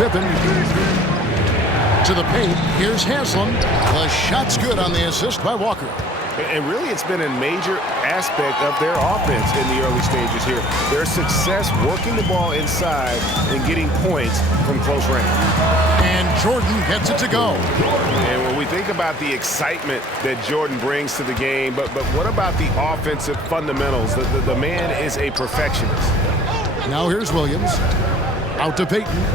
Pippen. To the paint. Here's Haslam. The shot's good on the assist by Walker. And really, it's been a major aspect of their offense in the early stages here. Their success working the ball inside and getting points from close range. And Jordan gets it to go. And when we think about the excitement that Jordan brings to the game, but what about the offensive fundamentals? The man is a perfectionist. Now here's Williams. Out to Payton.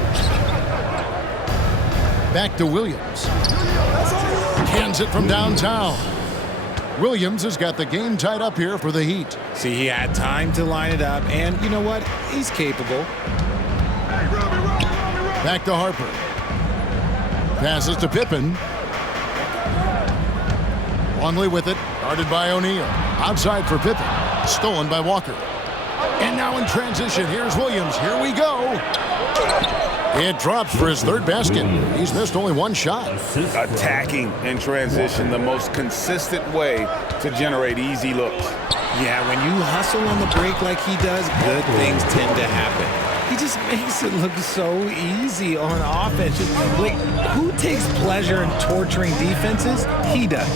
Back to Williams. Hands it from downtown. Williams has got the game tied up here for the Heat. See, he had time to line it up, and you know what? He's capable. Back to Harper. Passes to Pippen. Longley with it. Guarded by O'Neal. Outside for Pippen. Stolen by Walker. And now in transition, here's Williams. Here we go. It drops for his third basket. He's missed only one shot. Attacking in transition, the most consistent way to generate easy looks. Yeah, when you hustle on the break like he does, good things tend to happen. He just makes it look so easy on offense. Like, who takes pleasure in torturing defenses? He does.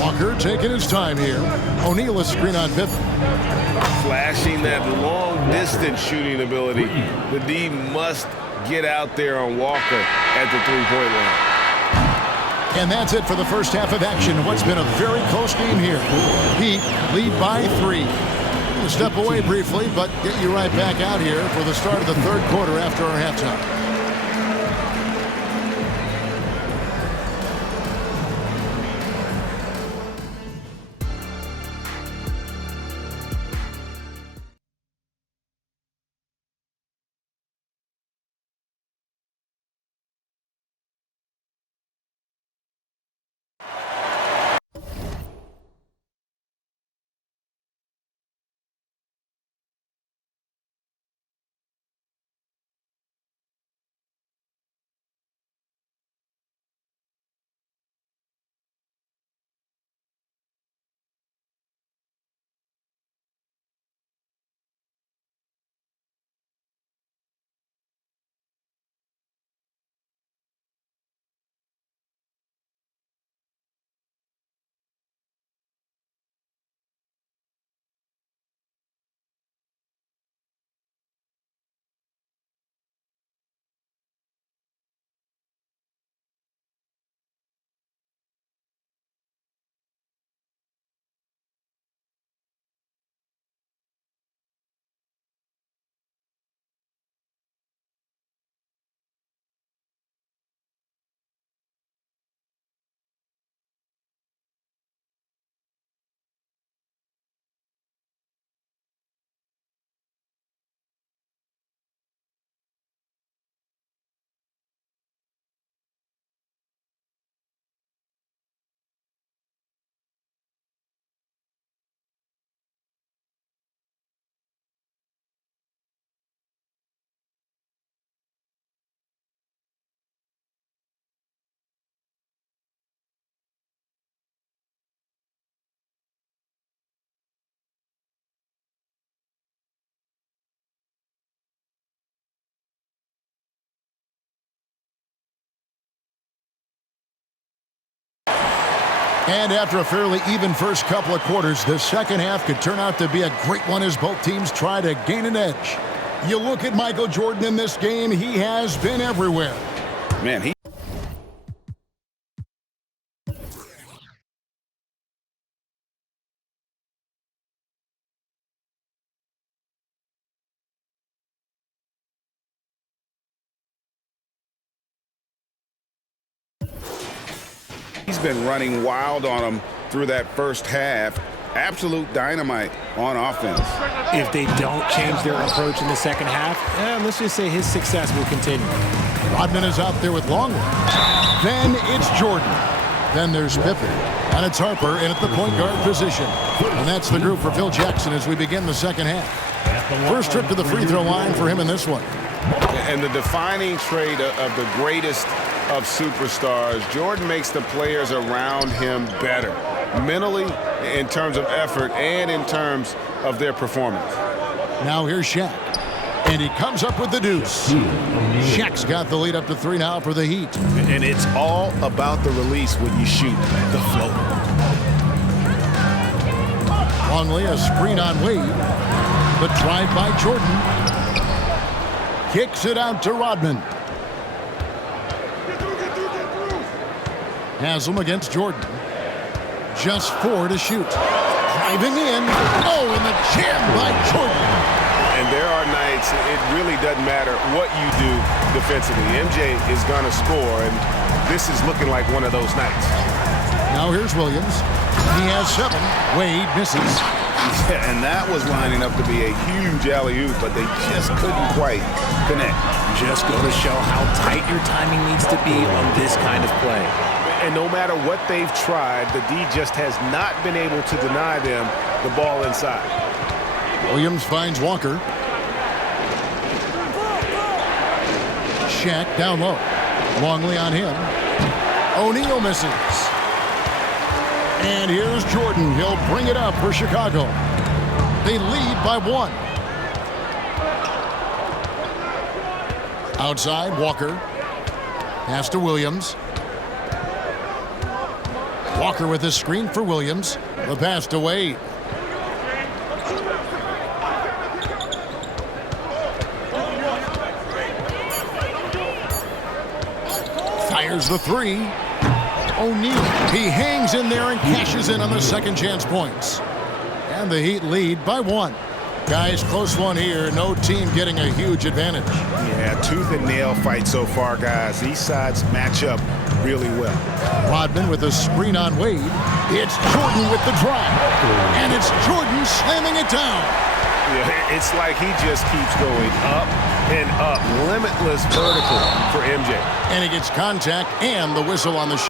Walker taking his time here. O'Neal is screen on Pippen. Flashing that long-distance shooting ability. The D must get out there on Walker at the three-point line. And that's it for the first half of action. What's been a very close game here. Heat lead by 3. We'll step away briefly, but get you right back out here for the start of the third quarter after our halftime. And after a fairly even first couple of quarters, the second half could turn out to be a great one as both teams try to gain an edge. You look at Michael Jordan in this game, he has been everywhere. Man, he's been running wild on them through that first half. Absolute dynamite on offense. If they don't change their approach in the second half, let's just say his success will continue. Rodman is out there with Longley. Then it's Jordan. Then there's Pippen. And it's Harper in at the point guard position. And that's the group for Phil Jackson as we begin the second half. First trip to the free throw line for him in this one. And the defining trait of the greatest of superstars, Jordan makes the players around him better. Mentally, in terms of effort, and in terms of their performance. Now here's Shaq. And he comes up with the deuce. Shaq's got the lead up to 3 now for the Heat. And it's all about the release when you shoot the float. Longley, a screen on Wade. The drive by Jordan. Kicks it out to Rodman. Has him against Jordan. Just 4 to shoot. Driving in. Oh, and the jam by Jordan. And there are nights it really doesn't matter what you do defensively. MJ is going to score, and this is looking like one of those nights. Now here's Williams. He has 7. Wade misses. Yeah, and that was lining up to be a huge alley-oop, but they just couldn't quite connect. Just go to show how tight your timing needs to be on this kind of play. And no matter what they've tried, the D just has not been able to deny them the ball inside. Williams finds Walker. Shaq down low. Longley on him. O'Neal misses. And here's Jordan. He'll bring it up for Chicago. They lead by 1. Outside, Walker. Pass to Williams. Walker with his screen for Williams. The pass to Wade. Fires the 3. O'Neal. He hangs in there and cashes in on the second chance points. And the Heat lead by 1. Guys, close one here. No team getting a huge advantage. Yeah, tooth and nail fight so far, guys. These sides match up really well. Rodman with a screen on Wade. It's Jordan with the drive. And it's Jordan slamming it down. Yeah, it's like he just keeps going up and up. Limitless vertical for MJ. And he gets contact and the whistle on the shot.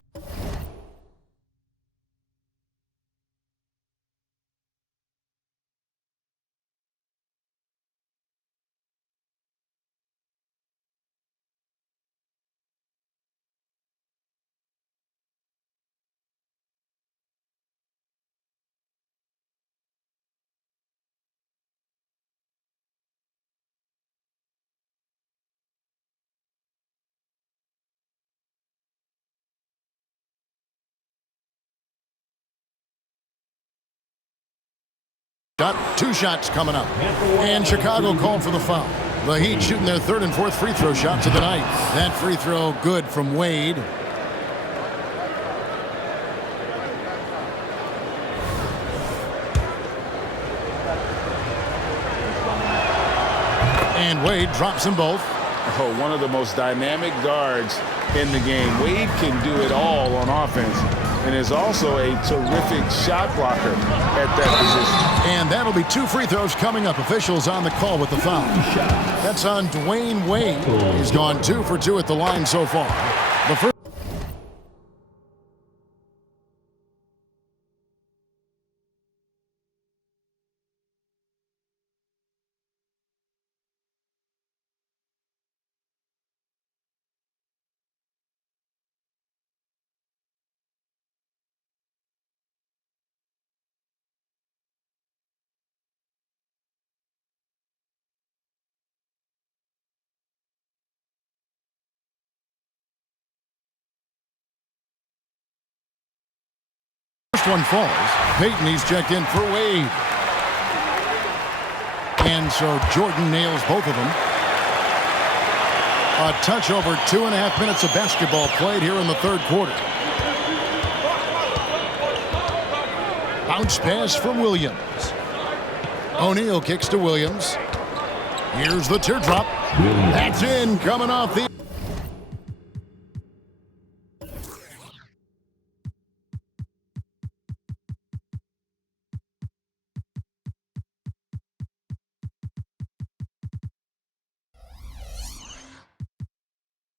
Got 2 shots coming up. And Chicago called for the foul. The Heat shooting their 3rd and 4th free throw shots of the night. That free throw good from Wade. And Wade drops them both. Oh, one of the most dynamic guards in the game. Wade can do it all on offense and is also a terrific shot blocker at that position. And that'll be 2 free throws coming up. Officials on the call with the foul. That's on Dwayne Wade. He's gone 2 for 2 at the line so far. The first one falls. Payton, he's checked in for Wade. And so Jordan nails both of them. A touch over 2.5 minutes of basketball played here in the 3rd quarter. Bounce pass from Williams. O'Neal kicks to Williams. Here's the teardrop. That's in, coming off the...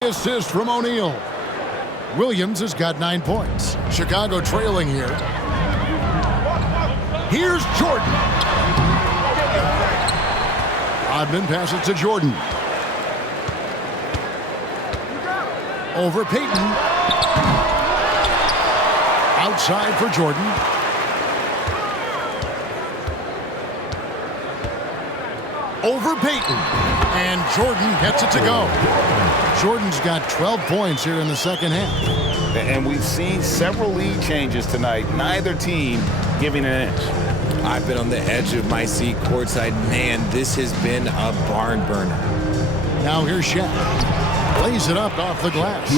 Assist from O'Neal. Williams has got 9 points. Chicago trailing here. Here's Jordan. Rodman passes to Jordan. Over Payton. Outside for Jordan. over Payton. And Jordan gets it to go. Jordan's got 12 points here in the second half. And we've seen several lead changes tonight. Neither team giving an inch. I've been on the edge of my seat courtside. Man, this has been a barn burner. Now here's Shaq. Lays it up off the glass.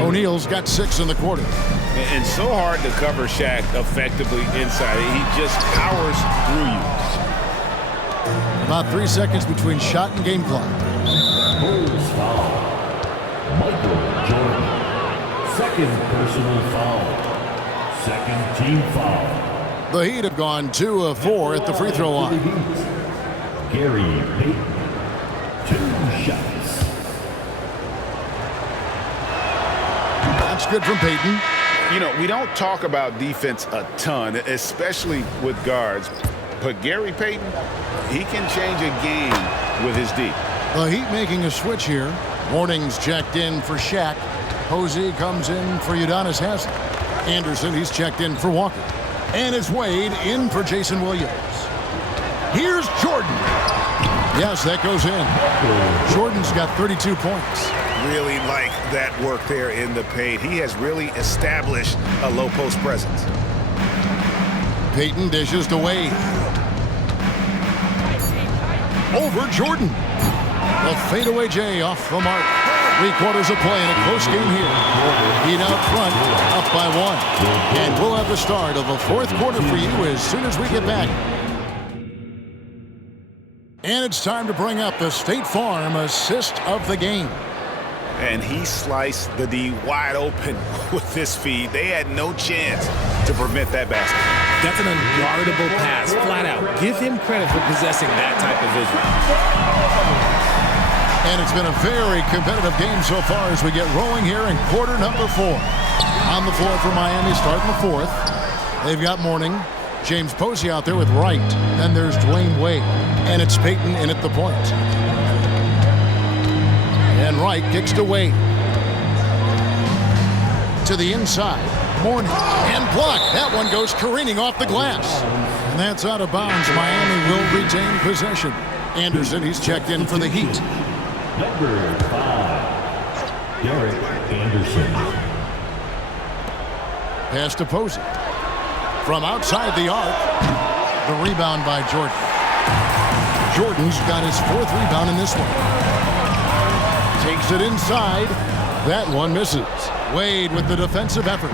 O'Neal's got 6 in the quarter. And so hard to cover Shaq effectively inside. He just powers through you. About 3 seconds between shot and game clock. Bulls foul. Michael Jordan. Second personal foul. Second team foul. The Heat have gone 2 of 4 at the free throw line. Gary Payton. 2 shots. That's good from Payton. You know, we don't talk about defense a ton, especially with guards. But Gary Payton, he can change a game with his D. The Heat making a switch here. Morning's checked in for Shaq. Posey comes in for Udonis Haslem. Anderson, he's checked in for Walker. And it's Wade in for Jason Williams. Here's Jordan. Yes, that goes in. Jordan's got 32 points. Really like that work there in the paint. He has really established a low post presence. Payton dishes to Wade. Over Jordan. The fadeaway J off the mark. 3/4 of play in a close game here. Heat out front, up by 1. And we'll have the start of the 4th quarter for you as soon as we get back. And it's time to bring up the State Farm assist of the game. And he sliced the D wide open with this feed. They had no chance to prevent that basket. That's an unguardable pass, flat out. Give him credit for possessing that type of vision. And it's been a very competitive game so far as we get rolling here in quarter number 4. On the floor for Miami starting the 4th. They've got Morning. James Posey out there with Wright. Then there's Dwayne Wade. And it's Payton in at the point. And Wright kicks to Wade. To the inside. Morning. And blocked. That one goes careening off the glass. And that's out of bounds. Miami will retain possession. Anderson, he's checked in for the Heat. Number 5. Derek Anderson. Pass to Posey. From outside the arc. The rebound by Jordan. Jordan's got his 4th rebound in this one. Takes it inside. That one misses. Wade with the defensive effort.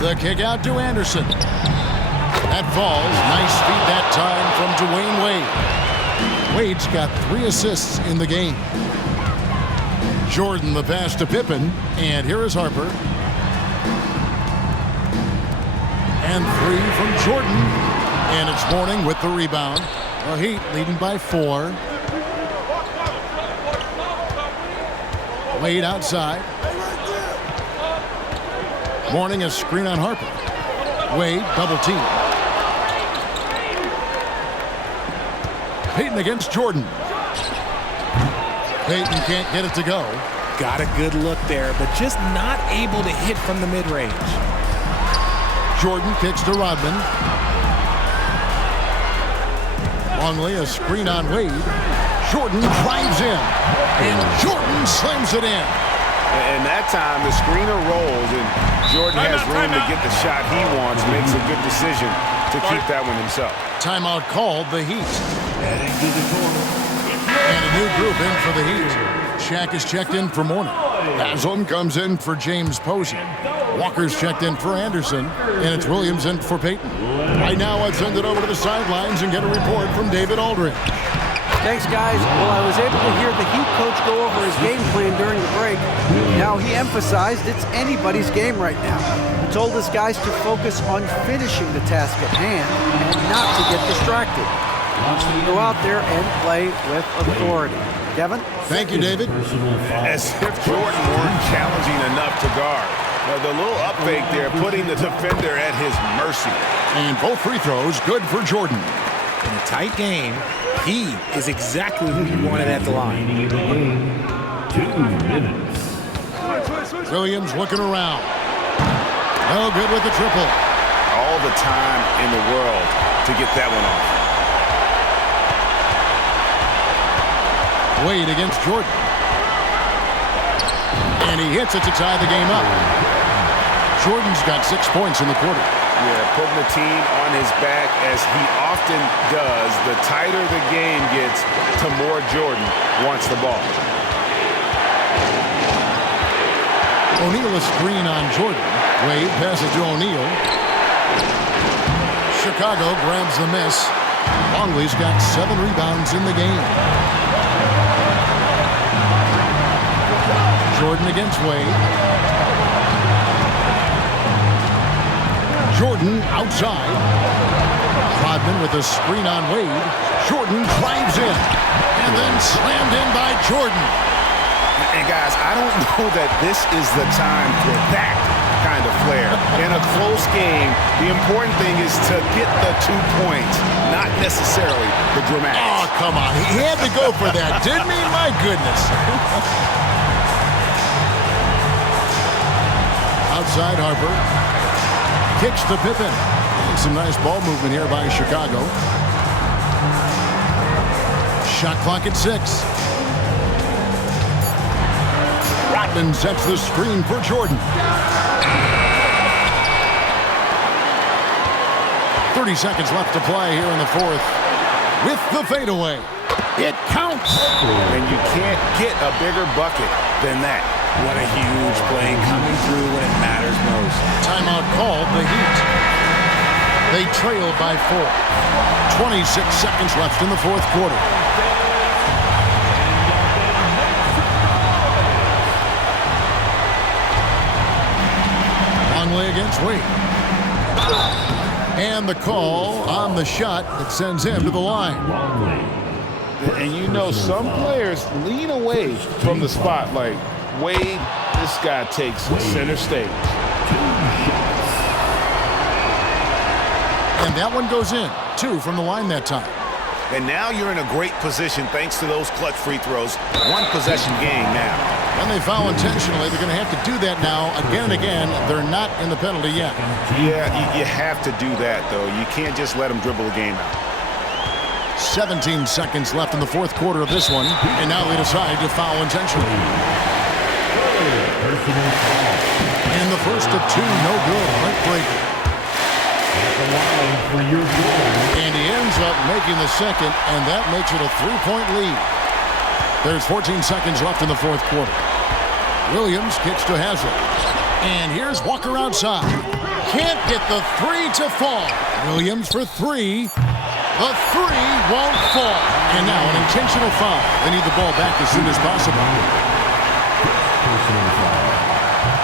The kick out to Anderson. That falls. Nice feed that time from Dwayne Wade. Wade's got 3 assists in the game. Jordan the pass to Pippen. And here is Harper. And 3 from Jordan. And it's Morning with the rebound. The Heat leading by 4. Wade outside. Morning a screen on Harper. Wade double team. Payton against Jordan. Payton can't get it to go. Got a good look there, but just not able to hit from the mid-range. Jordan kicks to Rodman. Longley a screen on Wade. Jordan drives in. And Jordan slams it in. And that time the screener rolls and Jordan has room to get the shot he wants. Makes a good decision to keep that one himself. Timeout called the Heat. And a new group in for the Heat. Shaq is checked in for Morning. Haslem comes in for James Posey. Walker's checked in for Anderson. And it's Williams in for Payton. Right now, I'd send it over to the sidelines and get a report from David Aldridge. Thanks, guys. Well, I was able to hear the Heat coach go over his game plan during the break. Now, he emphasized it's anybody's game right now. He told his guys to focus on finishing the task at hand and not to get distracted. He wants them to go out there and play with authority. Kevin? Thank you, David. As if Jordan weren't challenging enough to guard. The little up fake there, putting the defender at his mercy. And both free throws good for Jordan. In a tight game, he is exactly who you wanted at the line. 2 minutes. Williams looking around. No good with the triple. All the time in the world to get that one off. Wade against Jordan. And he hits it to tie the game up. Jordan's got 6 points in the quarter. Yeah, putting the team on his back as he often does. The tighter the game gets, the more Jordan wants the ball. O'Neal a screen on Jordan. Wade passes to O'Neal. Chicago grabs the miss. Longley's got 7 rebounds in the game. Jordan against Wade. Jordan outside. Rodman with a screen on Wade. Jordan drives in. And then slammed in by Jordan. And guys, I don't know that this is the time for that kind of flair. In a close game, the important thing is to get the 2 points, not necessarily the dramatics. Oh, come on. He had to go for that, didn't he? My goodness. Outside Harper. Kicks to Pippen. And some nice ball movement here by Chicago. Shot clock at 6. Rodman sets the screen for Jordan. 30 seconds left to play here in the fourth. With the fadeaway. It counts. And you can't get a bigger bucket than that. What a huge play coming through when it matters most. Timeout called the Heat. They trail by 4. 26 seconds left in the fourth quarter. Longley against Wade. And the call on the shot that sends him to the line. And you know, some players lean away from the spotlight. Wade, this guy takes center stage. And that one goes in. 2 from the line that time. And now you're in a great position thanks to those clutch free throws. 1 possession game now. And they foul intentionally. They're going to have to do that now again and again. They're not in the penalty yet. Yeah, you have to do that, though. You can't just let them dribble the game out. 17 seconds left in the fourth quarter of this one. And now they decide to foul intentionally. And the first of 2, no good. Heartbreaker. And he ends up making the second, and that makes it a 3-point lead. There's 14 seconds left in the fourth quarter. Williams kicks to Hazard. And here's Walker outside. Can't get the 3 to fall. Williams for 3. The 3 won't fall. And now an intentional foul. They need the ball back as soon as possible.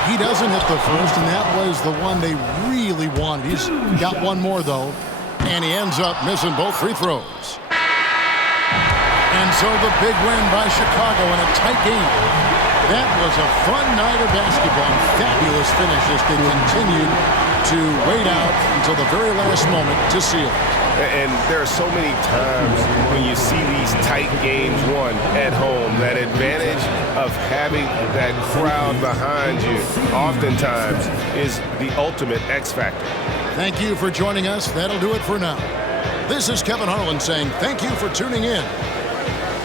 He doesn't hit the first, and that was the one they really wanted. He's got one more, though, and he ends up missing both free throws. And so the big win by Chicago in a tight game. That was a fun night of basketball. Fabulous finish as they continued to wait out until the very last moment to seal it. And there are so many times when you see these tight games won at home, that advantage of having that crowd behind you oftentimes is the ultimate X factor. Thank you for joining us. That'll do it for now. This is Kevin Harlan saying thank you for tuning in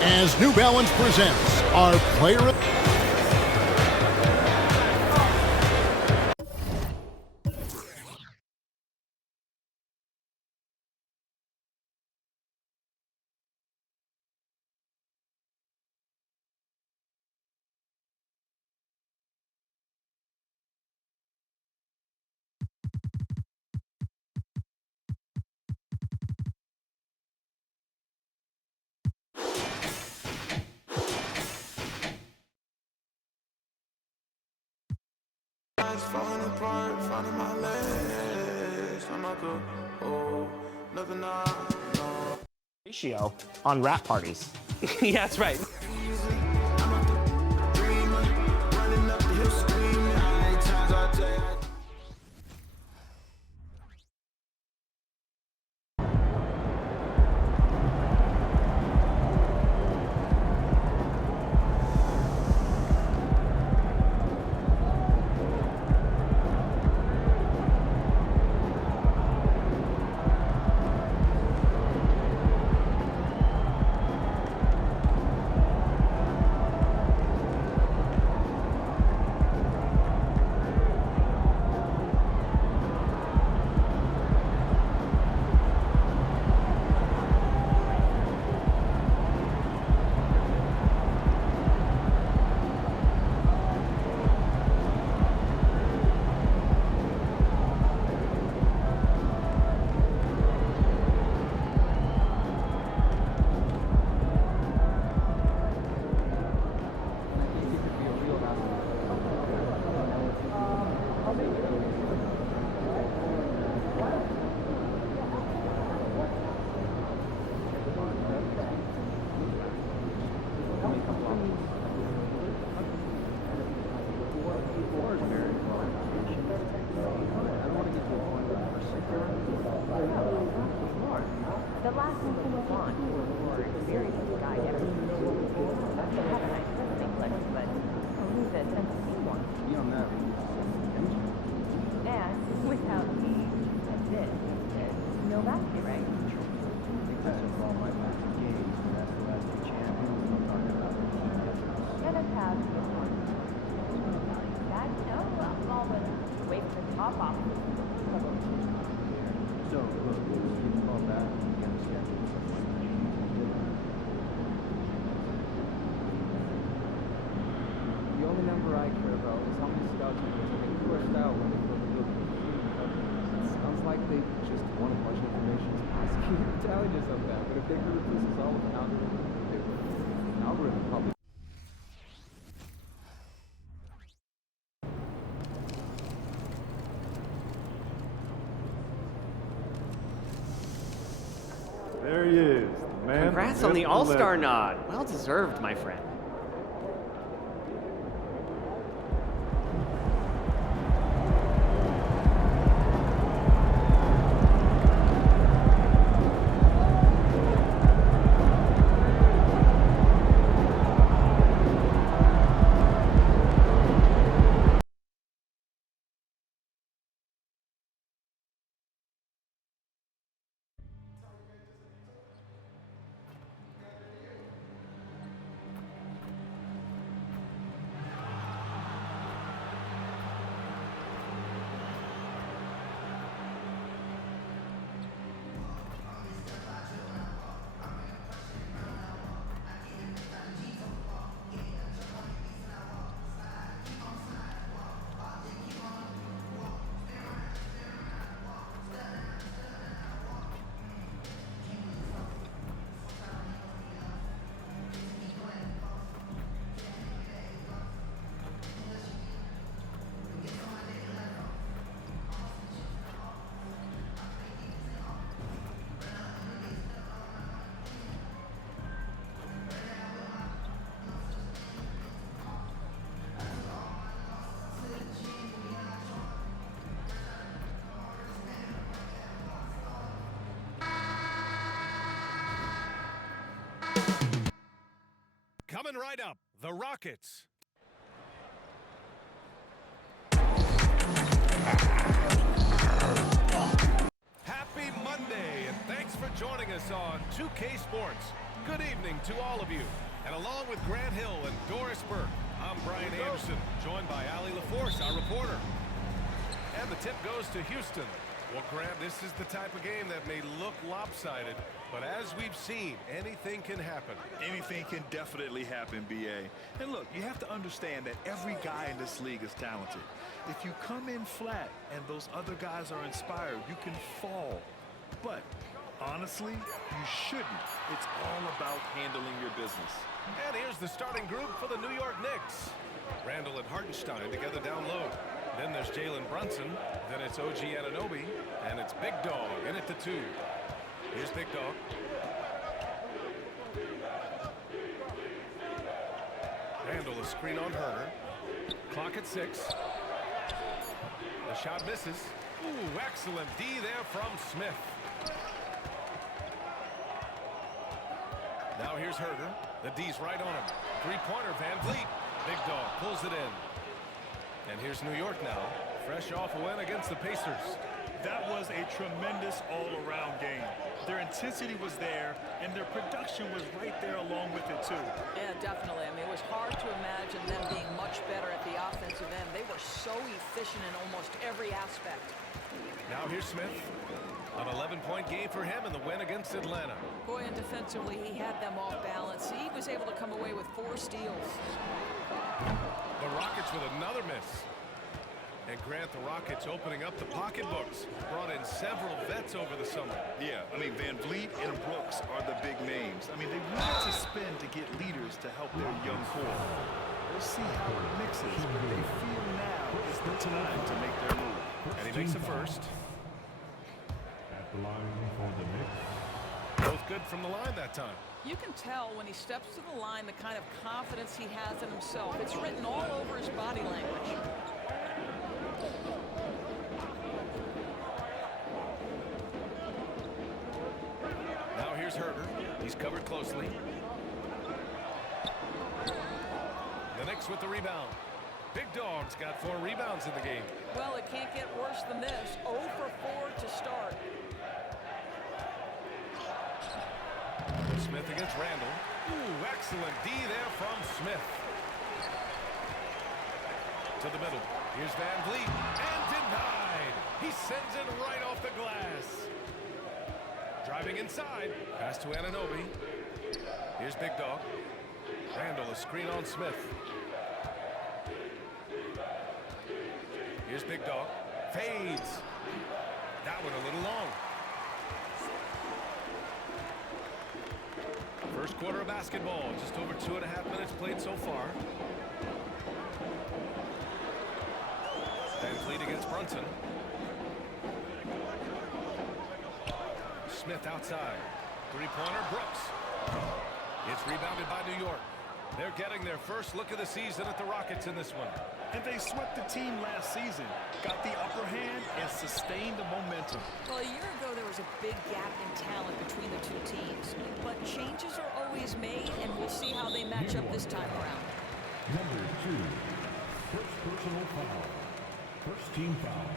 as New Balance presents our player of falling apart, finding my legs. I'm like nothing ratio on rap parties. Yeah, that's right. The last thing that we want or experience is a guy getting to have a nice listening pleasure, but to lose it and to be one. And without me, this is no basket, right? And a tab is one. That, all the way from the top off. So, look, you call back and get a schedule. The only number I care about is how many scouts are getting pushed out when they feel the look. It sounds like they just want a bunch of information to ask you to tell you something. But if they could replace us all with an algorithm, they would. An algorithm probably. There he is, the man. Congrats on the All-Star nod. Well deserved, my friend. Coming right up, the Rockets. Happy Monday, and thanks for joining us on 2K Sports. Good evening to all of you. And along with Grant Hill and Doris Burke, I'm Brian Anderson, joined by Allie LaForce, our reporter. And the tip goes to Houston. Well, Grant, this is the type of game that may look lopsided, but as we've seen, anything can happen. Anything can definitely happen, B.A. And look, you have to understand that every guy in this league is talented. If you come in flat and those other guys are inspired, you can fall. But honestly, you shouldn't. It's all about handling your business. And here's the starting group for the New York Knicks. Randall and Hartenstein together down low. Then there's Jalen Brunson. Then it's OG Anunoby. And it's Big Dog in at the 2. Here's Big Dog. Randall a screen on Herder. Clock at 6. The shot misses. Ooh, excellent D there from Smith. Now here's Herder. The D's right on him. Three-pointer, Van Vliet. Big Dog pulls it in. And here's New York now, fresh off a win against the Pacers. That was a tremendous all-around game. Their intensity was there, and their production was right there along with it, too. Yeah, definitely. I mean, it was hard to imagine them being much better at the offensive end. They were so efficient in almost every aspect. Now here's Smith. An 11-point game for him in the win against Atlanta. Boy, and defensively, he had them off balance. He was able to come away with 4 steals. The Rockets with another miss. And Grant, the Rockets opening up the pocketbooks. Brought in several vets over the summer. Yeah, I mean, Van Vliet and Brooks are the big names. I mean, they need to spend to get leaders to help their young core. We'll see how it mixes, but they feel now is the time to make their move. And he makes the first. At the line for the Knicks. Both good from the line that time. You can tell when he steps to the line the kind of confidence he has in himself. It's written all over his body language. Now covered closely. The Knicks with the rebound. Big Dog's got 4 rebounds in the game. Well, it can't get worse than this. 0 for 4 to start. Smith against Randall. Ooh, excellent D there from Smith. To the middle. Here's Van Vliet. And denied. He sends it right off the glass. Driving inside. Pass to Anunoby. Here's Big Dog. Randall, a screen on Smith. Here's Big Dog. Fades. That one a little long. First quarter of basketball. Just over 2.5 minutes played so far. Van Vliet against Brunson. Smith outside. Three-pointer, Brooks. It's rebounded by New York. They're getting their first look of the season at the Rockets in this one. And they swept the team last season, got the upper hand, and sustained the momentum. Well, a year ago, there was a big gap in talent between the two teams. But changes are always made, and we'll see how they match up this time around. Number 2, first personal foul. First team foul.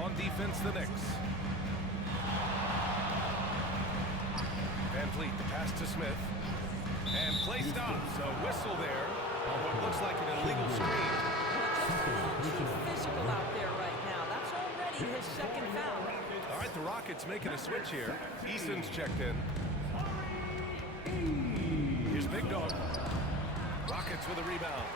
On defense, the Knicks. Van Vliet, the pass to Smith. And play stops. A whistle there. What looks like an illegal screen. Just a little too physical out there right now. That's already his second foul. All right, the Rockets making a switch here. Eason's checked in. Here's Big Dog. Rockets with a rebound.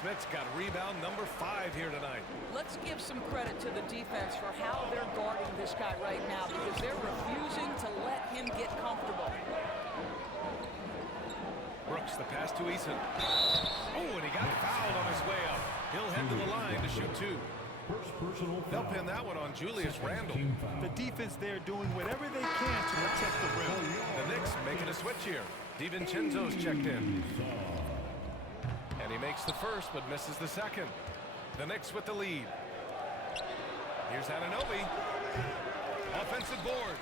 Smith's got rebound number 5 here tonight. Let's give some credit to the defense for how they're guarding this guy right now because they're refusing to let him get comfortable. Brooks, the pass to Eason. Oh, and he got fouled on his way up. He'll head to the line to shoot 2. First personal foul. They'll pin that one on Julius Randle. The defense there doing whatever they can to protect the rim. The Knicks making a switch here. DiVincenzo's checked in. And he makes the first, but misses the second. The Knicks with the lead. Here's Anunoby. Offensive board.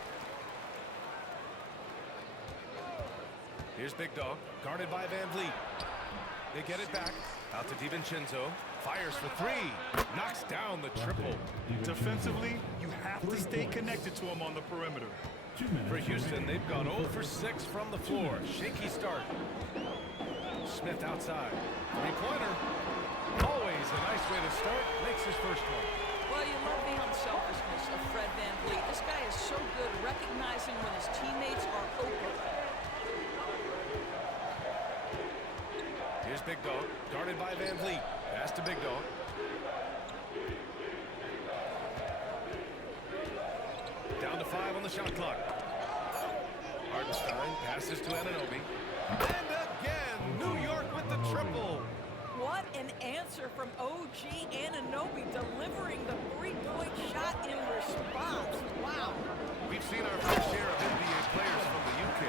Here's Big Dog, guarded by Van Vliet. They get it back. Out to DiVincenzo. Fires for 3. Knocks down the triple. Defensively, you have to stay connected to him on the perimeter. For Houston, they've gone 0 for 6 from the floor. Shaky start. Smith outside. Three-pointer. Always a nice way to start. Makes his first one. Well, you love the unselfishness of Fred Van Vliet. This guy is so good recognizing when his teammates are open. Here's Big Dog, guarded by Van Vliet. Pass to Big Dog. Down to 5 on the shot clock. Hartenstein passes to Anunoby. And again, New York with the triple. What an answer from OG Anunoby, delivering the three-point shot in response. Wow. We've seen our fair share of NBA players from the UK.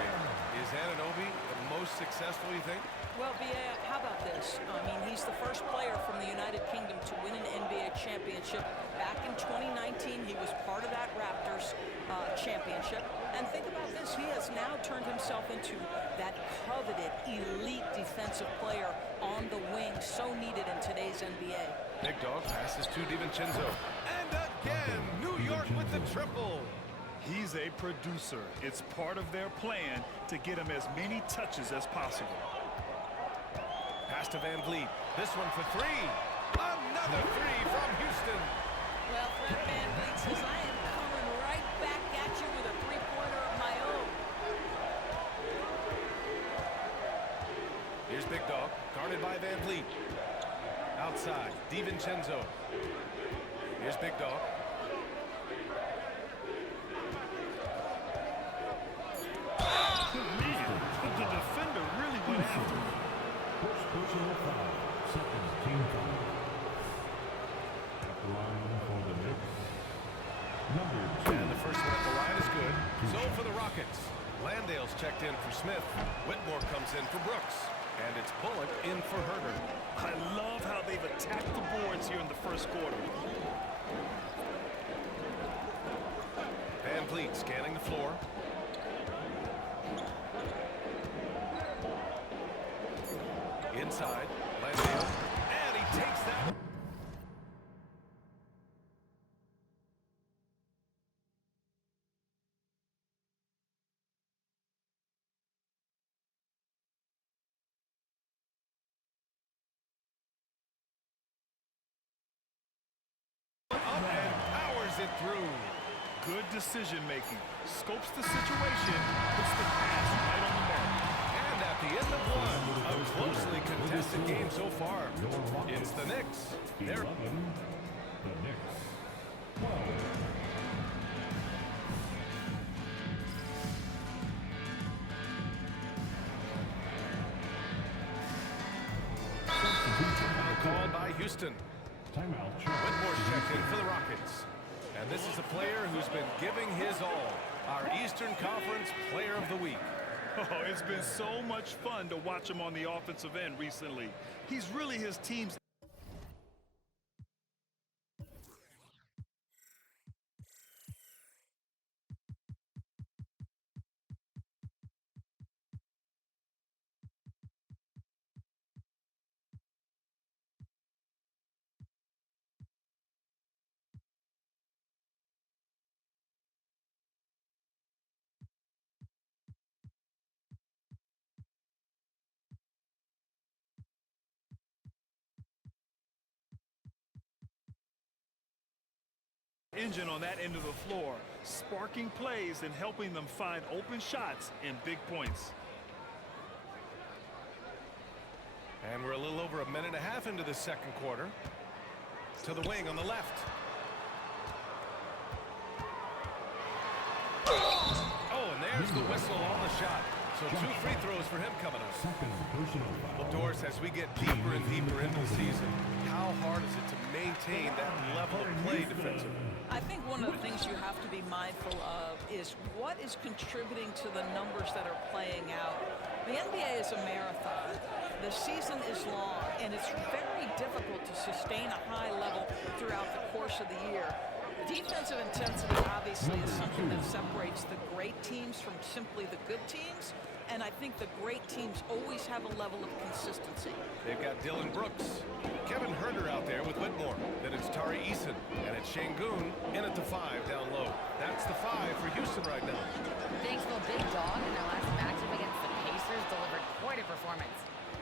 Is Anunoby the most successful, you think? Well, B.A., how about this? I mean, he's the first player from the United Kingdom to win an NBA championship. Back in 2019, he was part of that Raptors championship. And think about this. He has now turned himself into that coveted, elite defensive player on the wing, so needed in today's NBA. Big Dog passes to DiVincenzo. And again, New York with the triple. He's a producer. It's part of their plan to get him as many touches as possible. Pass to Van Vliet. This one for 3. Another 3 from Houston. Well, Fred Van Vliet says, I am coming right back at you with a three-pointer of my own. Here's Big Dog, guarded by Van Vliet. Outside, DiVincenzo. Here's Big Dog. The defender really went after him. First personal foul. Second team foul. At the line for the Knicks. Number 2. And the first one at the line is good. So for the Rockets. Landale's checked in for Smith. Whitmore comes in for Brooks. And it's Bullock in for Herter. I love how they've attacked the boards here in the first quarter. complete. Scanning the floor. Inside. Landale. And he takes that. Up and powers it through. Good decision making. Scopes the situation, puts the pass right on the mark. And at the end of one, a closely contested game so far. It's the Knicks. They're The Knicks. 12. called by Houston. Timeout. Whitmore's checked in for the Rockets. And this is a player who's been giving his all. Our Eastern Conference Player of the Week. Oh, it's been so much fun to watch him on the offensive end recently. He's really his team's engine on that end of the floor, sparking plays and helping them find open shots and big points. And we're a little over a minute and a half into the second quarter. To the wing on the left. Oh, and there's the whistle on the shot. So 2 free throws for him coming up. Well, Doris, as we get deeper and deeper into the season, how hard is it to maintain that level of play defensively? I think one of the things you have to be mindful of is what is contributing to the numbers that are playing out. The NBA is a marathon. The season is long, and it's very difficult to sustain a high level throughout the course of the year. Defensive intensity obviously is something that separates the great teams from simply the good teams, and I think the great teams always have a level of consistency. They've got Dylan Brooks, Kevin Herter out there with Whitmore. Then it's Tari Eason, and it's Şengün in at the 5 down low. That's the 5 for Houston right now. Thanksville Big Dog in their last matchup against the Pacers delivered quite a performance.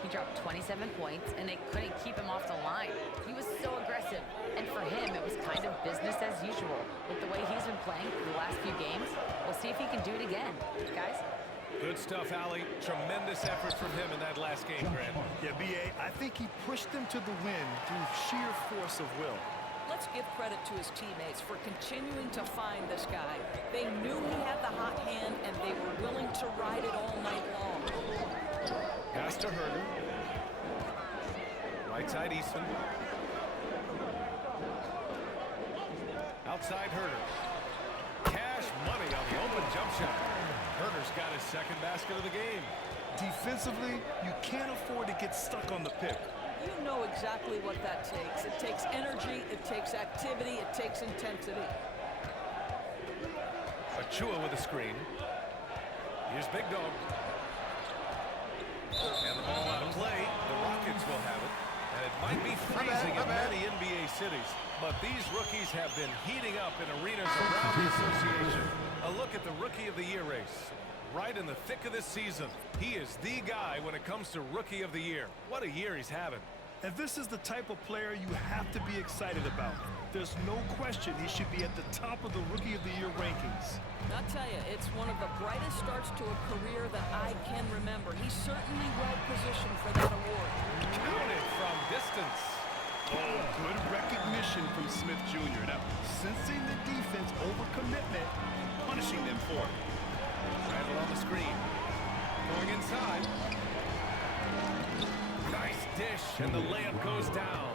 He dropped 27 points, and they couldn't keep him off the line. He was so aggressive, and for him, it was kind of business as usual. With the way he's been playing for the last few games, we'll see if he can do it again. Guys? Good stuff, Allie. Tremendous effort from him in that last game, Grant. Yeah, B.A., I think he pushed them to the win through sheer force of will. Let's give credit to his teammates for continuing to find this guy. They knew he had the hot hand, and they were willing to ride it all night long. Pass to Herter. Right side, Easton. Outside, Herter. Cash money on the open jump shot. Herter's got his second basket of the game. Defensively, you can't afford to get stuck on the pick. You know exactly what that takes. It takes energy, it takes activity, it takes intensity. Achua with a screen. Here's Big Dog. And the ball out of play. The Rockets will have it. And it might be freezing in many NBA cities. But these rookies have been heating up in arenas around the association. A look at the Rookie of the Year race. Right in the thick of this season. He is the guy when it comes to Rookie of the Year. What a year he's having. And this is the type of player you have to be excited about. There's no question he should be at the top of the Rookie of the Year rankings. I'll tell you, it's one of the brightest starts to a career that I can remember. He's certainly well positioned for that award. Counted from distance. Oh, good recognition from Smith Jr. Now, sensing the defense over commitment, punishing them for it. Randall on the screen. Going inside. Nice dish, and the layup goes down.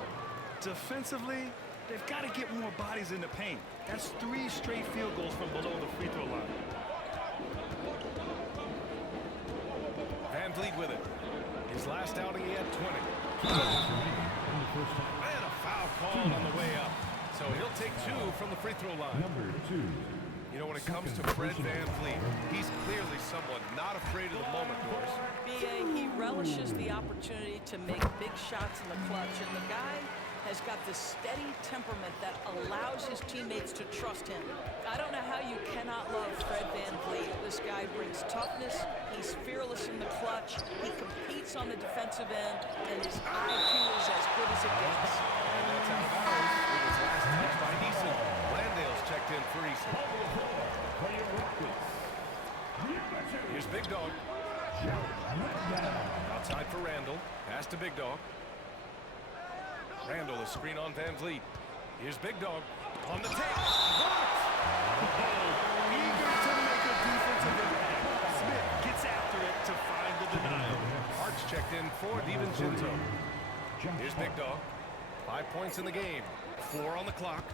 Defensively, they've got to get more bodies in the paint. That's 3 straight field goals from below the free throw line. Van Vliet with it. His last outing, he had 20. And a foul called on the way up. So he'll take 2 from the free throw line. Number 2. You know, when it comes to Fred VanVleet. He's clearly someone not afraid of the moment, Doris. B.A., he relishes the opportunity to make big shots in the clutch, and the guy has got this steady temperament that allows his teammates to trust him. I don't know how you cannot love Fred VanVleet. This guy brings toughness. He's fearless in the clutch. He competes on the defensive end, and his IQ is as good as it gets. And that's out of bounds. It was last touched by Eason. Landale's checked in for Eason. Here's Big Dog. Outside for Randall. Pass to Big Dog. Randall, a screen on VanVleet. Here's Big Dog on the take. Eager to make a defensive impact. Smith gets after it to find the denial. Hart's checked in for DiVincenzo. Here's Big Dog. 5 points in the game. 4 on the clock.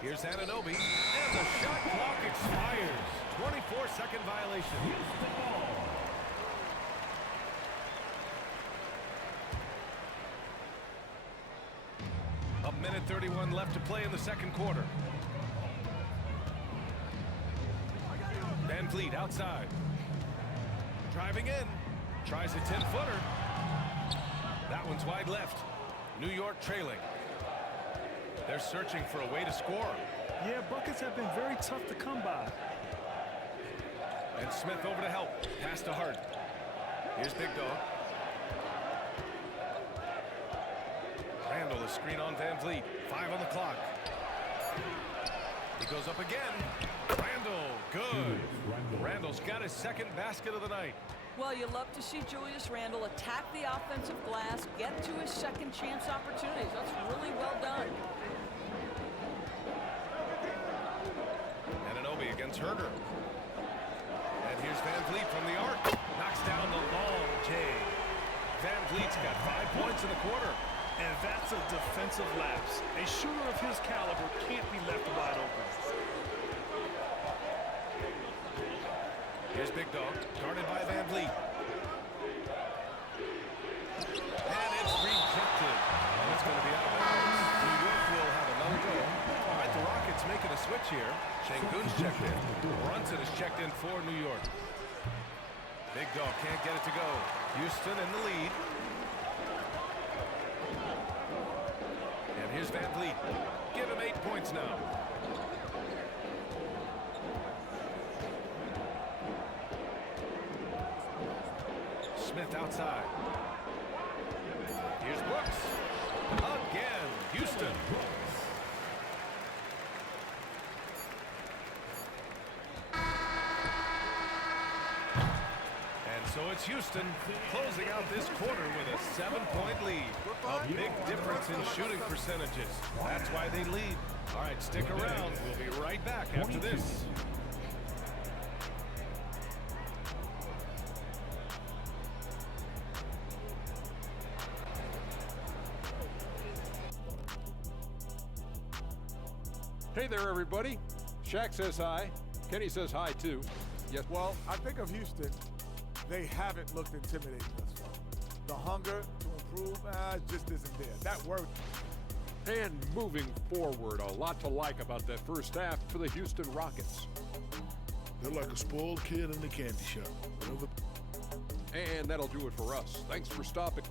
Here's Anunoby. And the shot clock expires. 24-second violation. A minute 31 left to play in the second quarter. VanVleet outside. Driving in. Tries a 10-footer. That one's wide left. New York trailing. They're searching for a way to score. Yeah, buckets have been very tough to come by. And Smith over to help. Pass to Hart. Here's Big Dog. Randall, a screen on VanVleet. 5 on the clock. He goes up again. Randall, good. Randall's got his second basket of the night. Well, you love to see Julius Randle attack the offensive glass, get to his second chance opportunities. That's really well done. Anunoby against Herder. And here's VanVleet from the arc. Knocks down the long J. VanVleet's got 5 points in the quarter. And that's a defensive lapse. A shooter of his caliber can't be left wide open. Here's Big Dog, guarded by VanVleet. And it's rejected. And it's going to be out of bounds. New York will have another go. All right, the Rockets making a switch here. Şengün's checked in. Brunson is checked in for New York. Big Dog can't get it to go. Houston in the lead. And here's VanVleet. Give him 8 points now. Smith outside. Here's Brooks. Again, Houston. And so it's Houston closing out this quarter with a 7-point lead. A big difference in shooting percentages. That's why they lead. All right, stick around. We'll be right back after this. Hey there, everybody. Shaq says hi. Kenny says hi, too. Yes. Well, I think of Houston. They haven't looked intimidating thus far. The hunger to improve just isn't there. That word. And moving forward, a lot to like about that first half for the Houston Rockets. They're like a spoiled kid in the candy shop. And that'll do it for us. Thanks for stopping.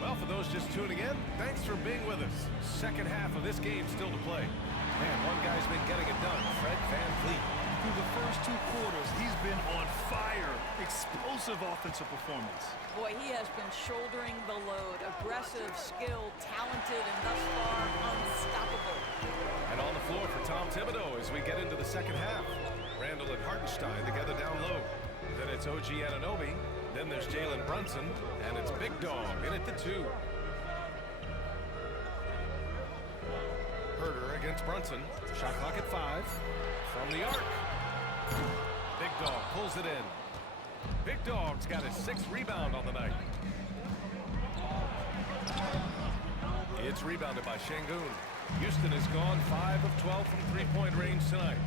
Well, for those just tuning in, thanks for being with us. Second half of this game still to play. Man, one guy's been getting it done, Fred VanVleet. Through the first 2 quarters, he's been on fire. Explosive offensive performance. Boy, he has been shouldering the load. Aggressive, skilled, talented, and thus far unstoppable. And on the floor for Tom Thibodeau as we get into the second half. Randall and Hartenstein together down low. Then it's OG Anunoby. Then there's Jalen Brunson. And it's Big Dog in at the 2. Herder against Brunson. Shot clock at 5. From the arc. Big Dog pulls it in. Big Dog's got his 6th rebound on the night. It's rebounded by Şengün. Houston has gone 5 of 12 from three-point range tonight.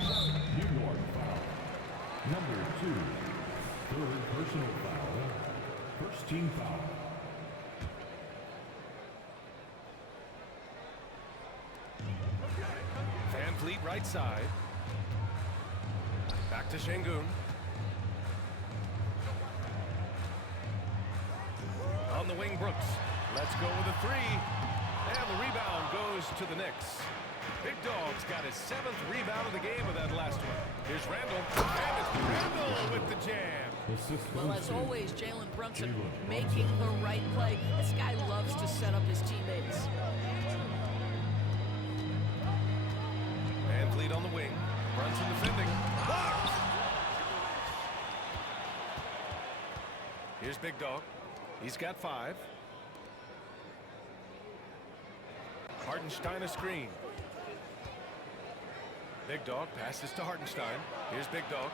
New York foul. Number 2. Third personal foul. team foul. Van Vliet right side. Back to Şengün. On the wing, Brooks. Let's go with a three. And the rebound goes to the Knicks. Big Dog's got his 7th rebound of the game with that last one. Here's Randall. And it's Randall with the jam. Well, as always, Jalen Brunson making the right play. This guy loves to set up his teammates. Van Vliet on the wing. Brunson defending. Blocked. Here's Big Dog. He's got 5. Hartenstein a screen. Big Dog passes to Hartenstein. Here's Big Dog.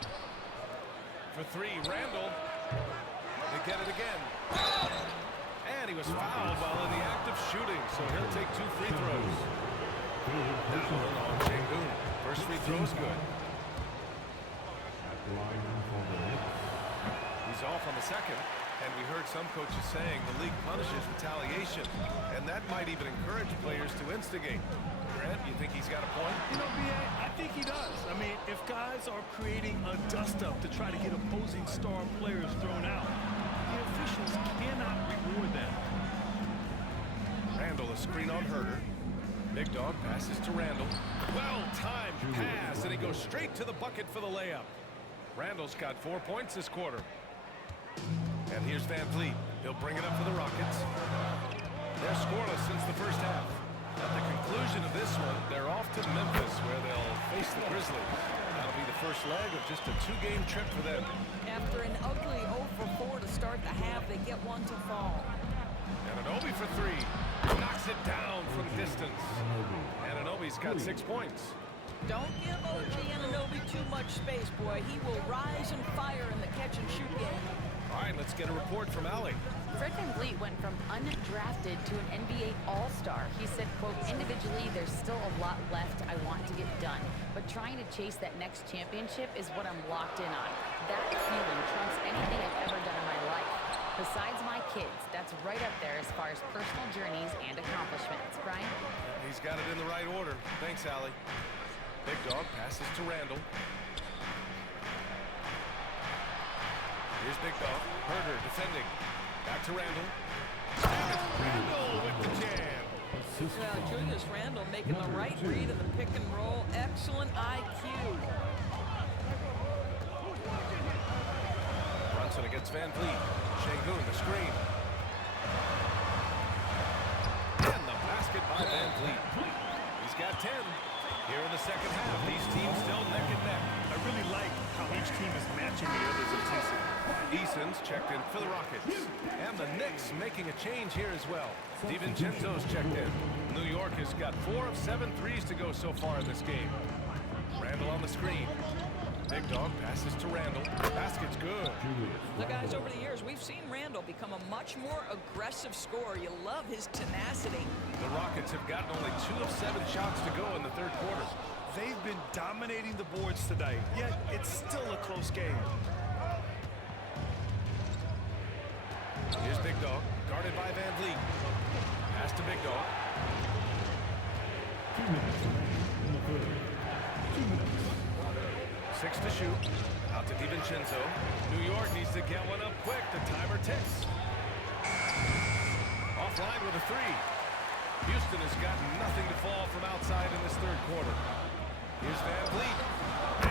For 3, Randall. They get it again. And he was fouled while in the act of shooting, so he'll take 2 free throws. That one on Şengün. First free throw is good. He's off on the second. And we heard some coaches saying the league punishes retaliation, and that might even encourage players to instigate. Grant, you think he's got a point? You know, B.A., I think he does. I mean, if guys are creating a dust-up to try to get opposing star players thrown out, the officials cannot reward that. Randall, a screen on Herter. Big Dog passes to Randall. Well-timed pass, and he goes straight to the bucket for the layup. Randall's got 4 points this quarter. And here's Van Vliet. He'll bring it up for the Rockets. They're scoreless since the first half. At the conclusion of this one, they're off to Memphis, where they'll face the Grizzlies. That'll be the first leg of just a 2-game trip for them. After an ugly 0 for 4 to start the half, they get one to fall. Anunoby for 3. Knocks it down from distance. Anunoby's got 6 points. Don't give OG Anunoby too much space, boy. He will rise and fire in the catch-and-shoot game. All right, let's get a report from Allie. Fred VanVleet went from undrafted to an NBA All-Star. He said, quote, individually, there's still a lot left I want to get done, but trying to chase that next championship is what I'm locked in on. That feeling trumps anything I've ever done in my life. Besides my kids, that's right up there as far as personal journeys and accomplishments. Brian? He's got it in the right order. Thanks, Allie. Big Dog passes to Randall. Here's Big Dog. Herter defending. Back to Randall. And it's Randall with the jam. Well, Julius Randall making the right read in the pick and roll. Excellent IQ. Brunson against Van Vliet. Şengün, the screen. And the basket by Van Vliet. He's got 10. Here in the second half, these teams still neck and neck. I really like how each team is matching the other's intensity. Eason's checked in for the Rockets. And the Knicks making a change here as well. DiVincenzo's checked in. New York has got 4 of 7 threes to go so far in this game. Randall on the screen. Big Dog passes to Randall. Basket's good. The guys, over the years, we've seen Randall become a much more aggressive scorer. You love his tenacity. The Rockets have gotten only 2 of 7 shots to go in the third quarter. They've been dominating the boards tonight, yet it's still a close game. Here's Big Dog, guarded by Van Vliet. Pass to Big Dog. 2 minutes in the third. 2 minutes. 6 to shoot. Out to DiVincenzo. New York needs to get one up quick. The timer ticks. Offline with a 3. Houston has got nothing to fall from outside in this third quarter. Here's Van Vliet.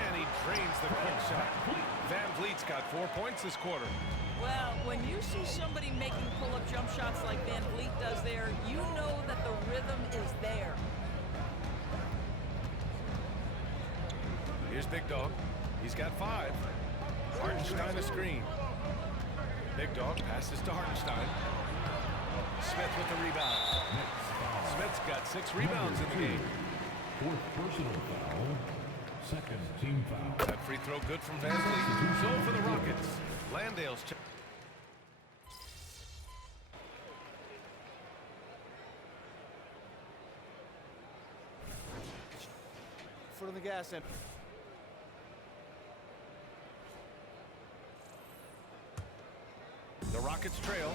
And he drains the quick shot. Van Vliet's got 4 points this quarter. Well, when you see somebody making pull-up jump shots like Van Vliet does there, you know that the rhythm is there. Here's Big Dog. He's got 5. Hartenstein a screen. Big Dog passes to Hartenstein. Smith with the rebound. Smith's got 6 rebounds in the game. 4th personal foul. 2nd team foul. That free throw good from Van Vliet. So for the Rockets. Landale's check. Foot on the gas and The Rockets trail.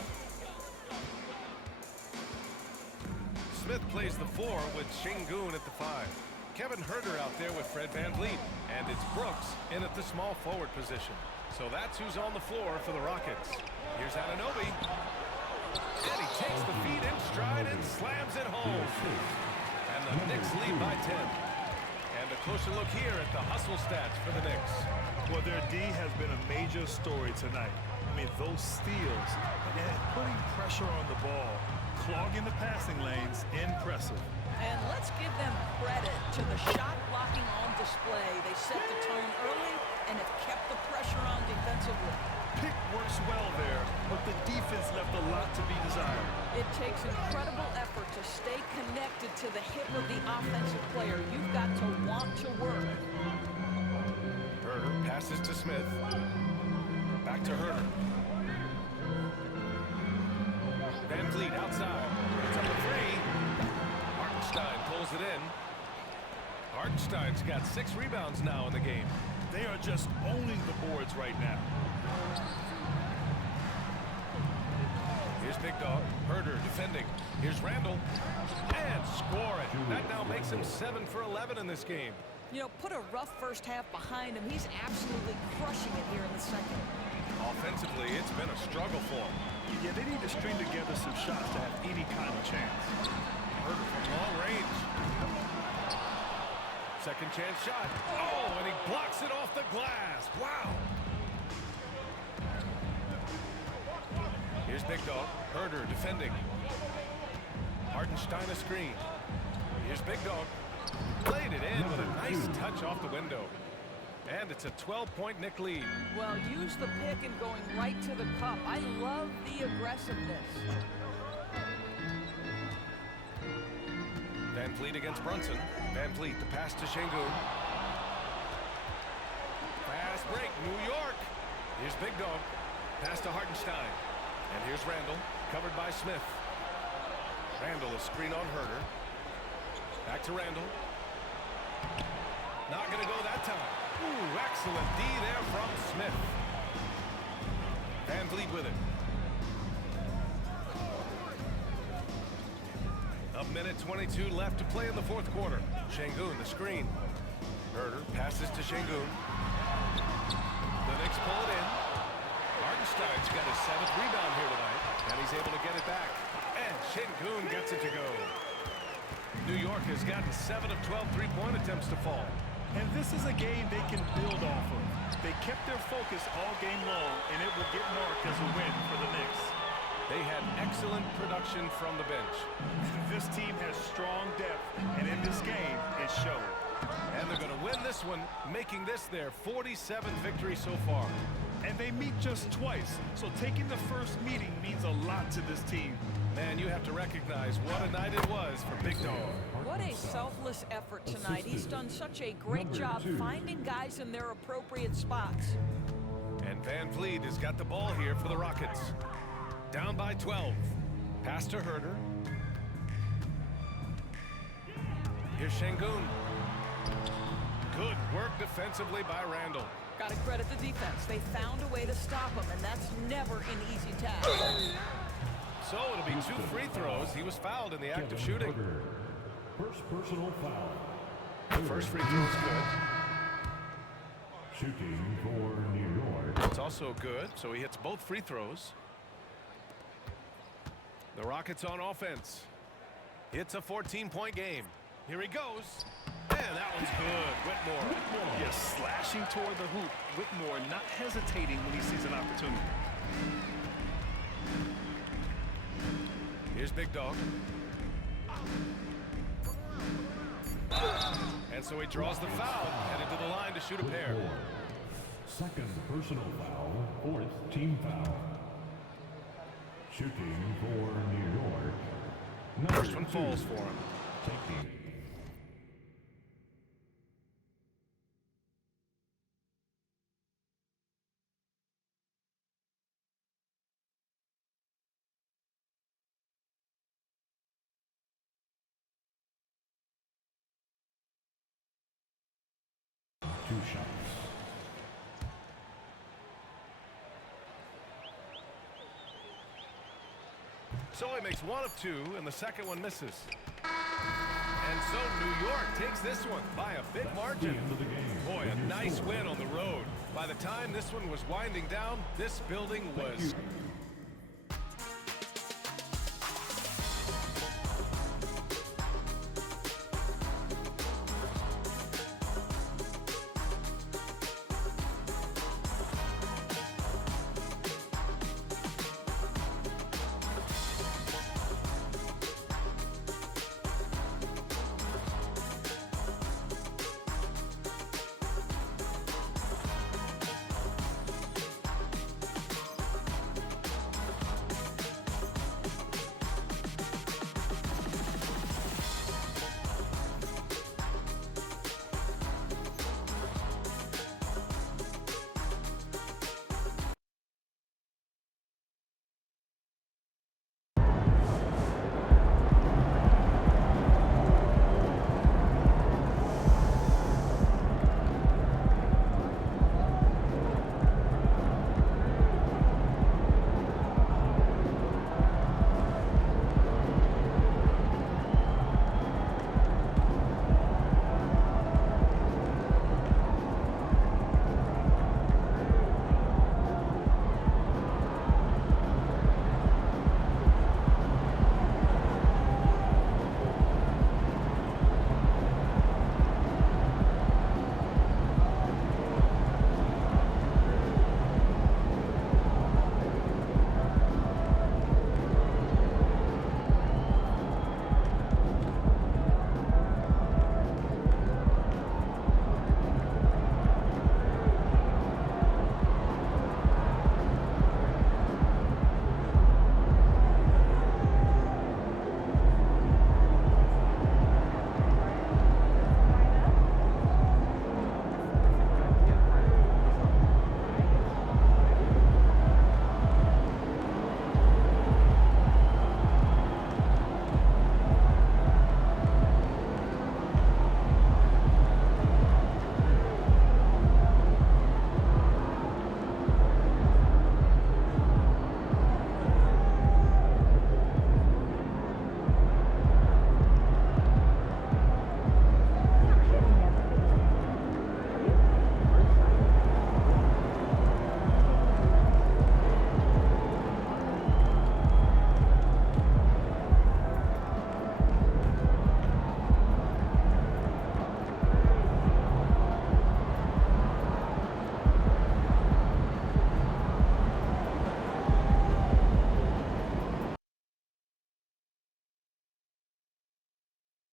Smith plays the 4 with Şengün at the 5. Kevin Huerter out there with Fred VanVleet. And it's Brooks in at the small forward position. So that's who's on the floor for the Rockets. Here's Anunoby. And he takes the feed in stride and slams it home. And the Knicks lead by 10. And a closer look here at the hustle stats for the Knicks. Well, their D has been a major story tonight. I mean, those steals and putting pressure on the ball, clogging the passing lanes, impressive. And let's give them credit to the shot blocking on display. They set the tone early and have kept the pressure on defensively. Pick works well there, but the defense left a lot to be desired. It takes incredible effort to stay connected to the hip of the offensive player. You've got to want to work. Huerter passes to Smith. Back to Huerter. VanVleet outside. It's up a 3. Hartenstein pulls it in. Hartenstein's got 6 rebounds now in the game. They are just owning the boards right now. Here's Big Dog. Huerter defending. Here's Randall. And scoring. That now makes him 7 for 11 in this game. You know, put a rough first half behind him. He's absolutely crushing it here in the second. Offensively, it's been a struggle for him. Yeah, they need to string together some shots to have any kind of chance. Huerter from long range. Second chance shot. Oh, and he blocks it off the glass. Wow. Here's Big Dog. Huerter defending. Hartenstein a screen. Here's Big Dog. Played it in with a nice touch off the window. And it's a 12-point Knick lead. Well, use the pick and going right to the cup. I love the aggressiveness. VanVleet against Brunson. VanVleet, the pass to Şengün. Fast break, New York. Here's Big Dog. Pass to Hartenstein. And here's Randall, covered by Smith. Randall, a screen on Huerter. Back to Randall. Not going to go that time. Ooh, excellent D there from Smith. VanVleet with it. A minute 22 left to play in the fourth quarter. Şengün, the screen. Huerter passes to Şengün. The Knicks pull it in. Hartenstein's got his 7th rebound here tonight, and he's able to get it back. And Şengün gets it to go. New York has gotten 7 of 12 three-point attempts to fall. And this is a game they can build off of. They kept their focus all game long, and it will get marked as a win for the Knicks. They had excellent production from the bench. This team has strong depth, and in this game, it showed. And they're going to win this one, making this their 47th victory so far. And they meet just twice, so taking the first meeting means a lot to this team. Man, you have to recognize what a night it was for Big Dog. What a selfless effort tonight. He's done such a great job finding guys in their appropriate spots. And VanVleet has got the ball here for the Rockets. Down by 12. Pass to Huerter. Here's Şengün. Good work defensively by Randall. Got to credit the defense. They found a way to stop him, and that's never an easy task. So it'll be 2 free throws. He was fouled in the act of shooting. First personal foul. The first free throw is good. Shooting for New York. It's also good, so he hits both free throws. The Rockets on offense. It's a 14-point game. Here he goes. And that one's good. Whitmore. Yes, slashing toward the hoop. Whitmore not hesitating when he sees an opportunity. Here's Big Dog. And so he draws the foul, headed to the line to shoot a pair. Second personal foul, 4th team foul. Shooting for New York. First one falls for him. Taking. Two shots. So he makes one of two, and the second one misses. And so New York takes this one by a big margin. Boy, a nice win on the road. By the time this one was winding down, this building was